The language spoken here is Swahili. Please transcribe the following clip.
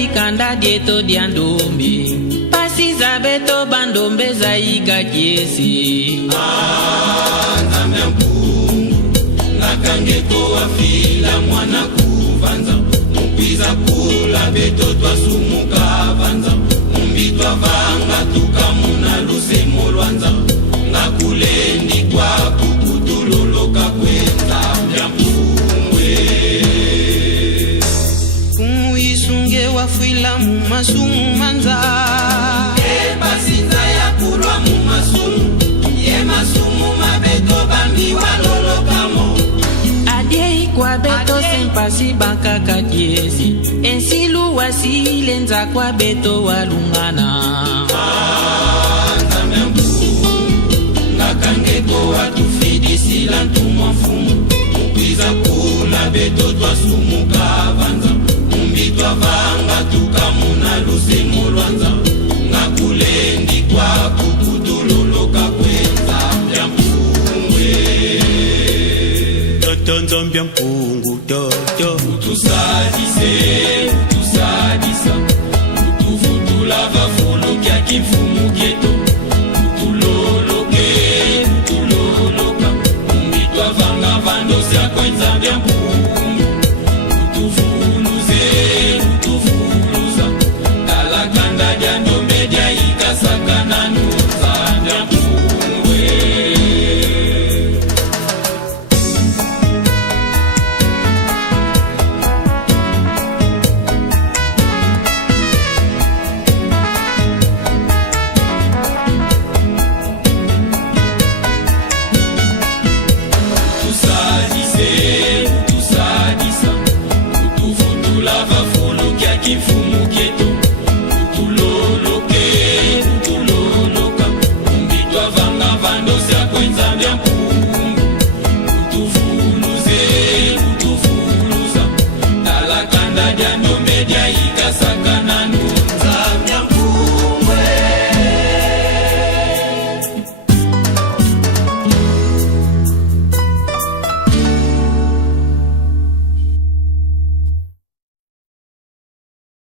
tikanda dieto diandombe pasiza beto bandombe zaika kiesi Nzambe mpungu nakangeko afila mwana kuvanza mukwiza kula beto twasumuka vanza mumbitwa vanga tukamuna lusemo lwanza ngakulendi kwa kukutuloloka kwenza mbya mpungwe kumuisunge wafwila mumasumu manza epasinza ya kulwa mumasumu ye masumu mabeto bambi walolokamo adie kwa beto sempasi bakaka kiesi ensilu wasilenza kwa beto walungana Nzambe mpungu ngakangeko watufidisila ntumwa mfumu mukwiza kula beto twasumuka vanza mumbitwa vanga tukamuna lusemo lwanza ngakulendi kwa kukutuloloka kwenza mbya mpungwe Toto Nzambe mpungu toto utusadise utusadisa utuvutula vafulu kya kifumu kyeto utuloloke utuloloka umbitwa vanga vandosya kwenza mbya mpungu utuvuluze utuvuluza kalakanda jandombe dya ikasakana nuza mbya mpungwe tusadisa utuvutula vafulu kya kifumu kyeto utuloloke utuloloka umbitwa vanga vandosya kwenza mbya mpungu utuvuluze utuvuluza kalakanda jandombe dya ika